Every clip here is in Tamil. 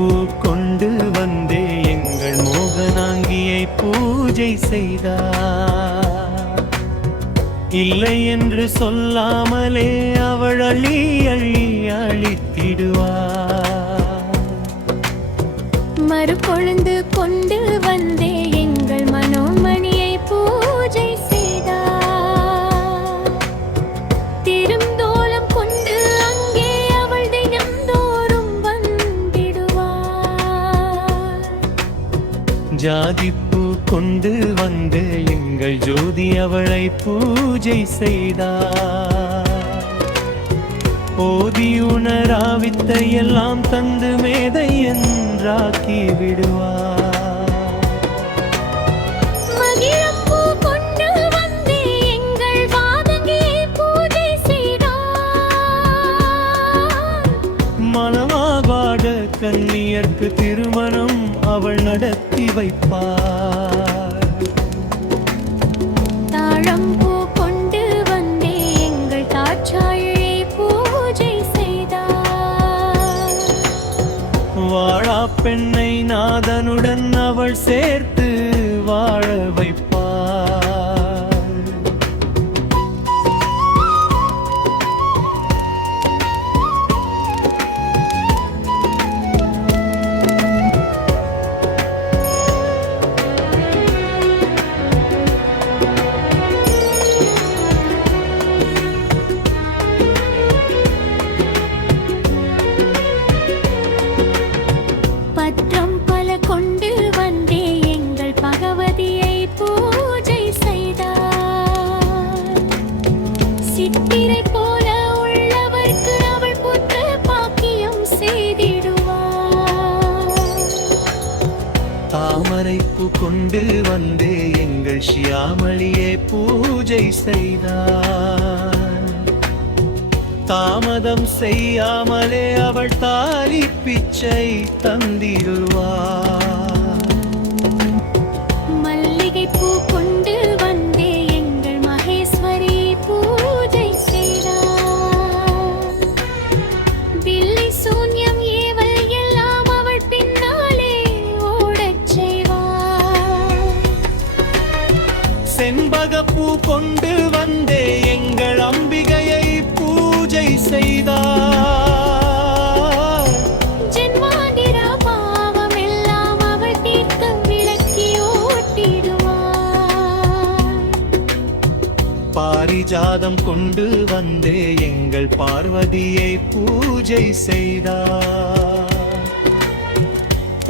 ஜாதிப்பூ கொண்டு வந்தே எங்கள் மோகனாங்கியை பூஜை செய்தார். இல்லை என்று சொல்லாமலே அவள் அள்ளி அள்ளி அழித்திடுவார். மறு கொழுந்து கொண்டு வந்தே எங்கள் மனோமணியை பூஜை செய்தார். திருந்தோலம் கொண்டு அங்கே அவள் தினந்தோறும் வந்திடுவார். ஜாதிப்பூ கொண்டு வந்து எங்கள் ஜோதி அவளை பூஜை செய்தார். ஓதி உணராவித்தை எல்லாம் தந்து மேதை என்றாக்கி விடுவார். மகிழப்பூ கொண்டு வந்தே எங்கள் வாதங்கியை பூஜை செய்தார். மணமாகாத கன்னியர்க்கு திருமணம் அவள் நடத்தி வைப்பார். தாழம்பூ கொண்டு வந்தே எங்கள் தாட்சாயை பூஜை செய்தார். வாழா பெண்ணை நாதனுடன் அவள் சேர்த்து வாழ வைப்பார். பத்திரம் பல கொண்டு வந்தே எங்கள் பகவதியை பூஜை செய்தார். சித்திரை போல உள்ளவர்க்கு அவள் புத்திர பாக்கியம் செய்திடுவார். தாமரைப்பூ கொண்டு வந்தே எங்கள் ஷியாமளியை பூஜை செய்தார். தாமதம் செய்யாமலே அவள் தாலி பிச்சை தந்திடுவார். மல்லிகைப்பூ கொண்டு வந்தே எங்கள் மகேஸ்வரி பூஜை செய்தார். வில்லை சூன்யம் ஏவல் எல்லாம் அவள் பின்னாலே ஓடச் செய்வார். செண்பகப்பூ கொண்டு வந்தே எங்கள் அம்பிகையை பூஜை செய்தார். ஜென்மாந்திர பாவம் எல்லாம் அவள் தீர்க்க விளக்கி ஓட்டிடுவார். பாரிஜாதம் கொண்டு வந்தே எங்கள் பார்வதியை பூஜை செய்தார்.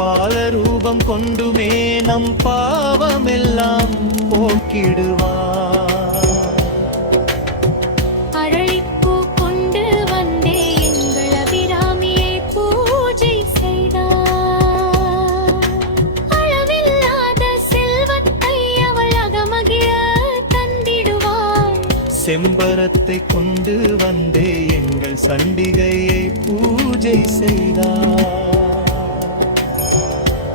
பாலரூபம் கொண்டுமே நம் பாவமெல்லாம் போக்கிடுவார். அரளிப்பூ கொண்டு வந்தே எங்கள் அபிராமியை பூஜை செய்தார். அளவில்லாத செல்வத்தை அவள் அகமகிழ தந்திடுவார். செம்பரத்தை கொண்டு வந்தே எங்கள் சண்டிகையை பூஜை செய்தார்.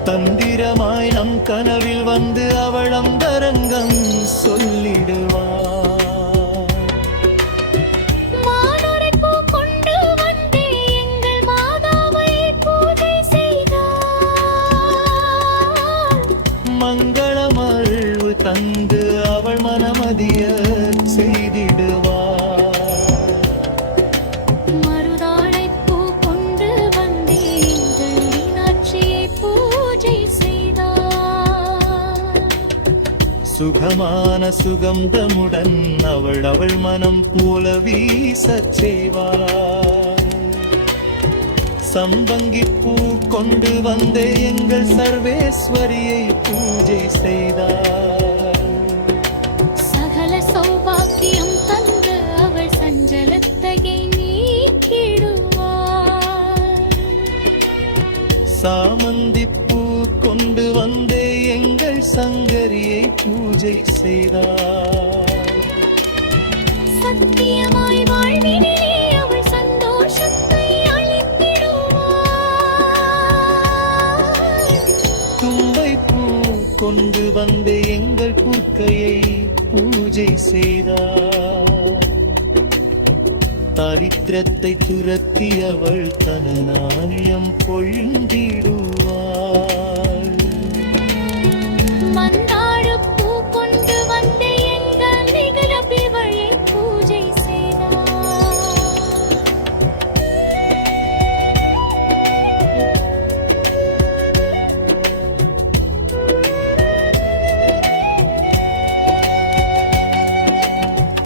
தந்திரமாய் நம் கனவில் வந்து அவள் அந்தரங்கம் சொல்லிடுவார். மானோரைப்பூ கொண்டு வந்தே எங்கள் மாதாவை பூஜை செய்தார். மங்களமருள் தந்து அவள் மனமதிய செய்திடுவார். மருதாழைப்பூ கொண்டு வந்தே எங்கள் மீனாட்சியை பூஜை செய்தார். சுகமான சுகந்தமுடன் அவள் மனம் போல வீசச் செய்வார். சம்பங்கிப்பூ கொண்டு வந்தே எங்கள் சர்வேஸ்வரியை பூஜை செய்தார். சகல சௌபாக்கியம் தந்து அவள் சஞ்சலத்தையை நீக்கிடுவார். சாமந்திப்பூ கொண்டு வந்தே எங்கள் சங்கரியை பூஜை செய்தார். சத்தியமாய் வாழ்வினிலே அவள் சந்தோஷத்தை அளித்திடுவார். தும்பைப்பூ கொண்டு வந்தே எங்கள் குர்க்கையை பூஜை செய்தார். தாரித்திரத்தை துரத்தி அவள் தனநாணயம் பொழிந்திடுவாள். மந்தாடு பூ கொண்டு வந்து எங்கள் நிகழபிவழி பூஜை செய்தார்.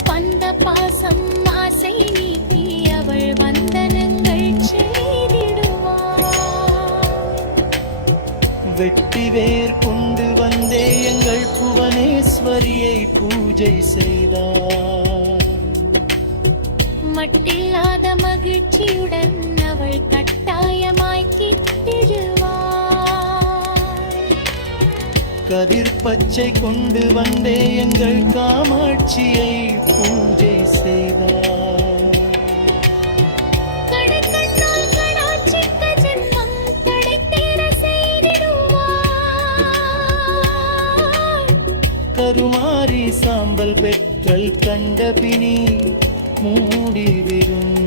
பந்த பாசம் ஆசை நீக்கி அவள் வந்தனங்கள் செய்திடுவாள். வெட்டி வேர் கொண்டு வந்தே எங்கள் புவனேஸ்வரியை பூஜை செய்தார். மட்டில்லாத மகிழ்ச்சியுடன் அவள் கட்டாயமாய் கிட்டிடுவாள். கதிர் பச்சை கொண்டு வந்தே எங்கள் காமாட்சியை பூஜை செய்தார். கடைக்கண்ணால் கடாட்சிக்க ஜென்மம் கடைத்தேற செய்திடுவாள். கருமாரி சாம்பல் பெற்றல் கண்ட பிணி மூடிவிடும்.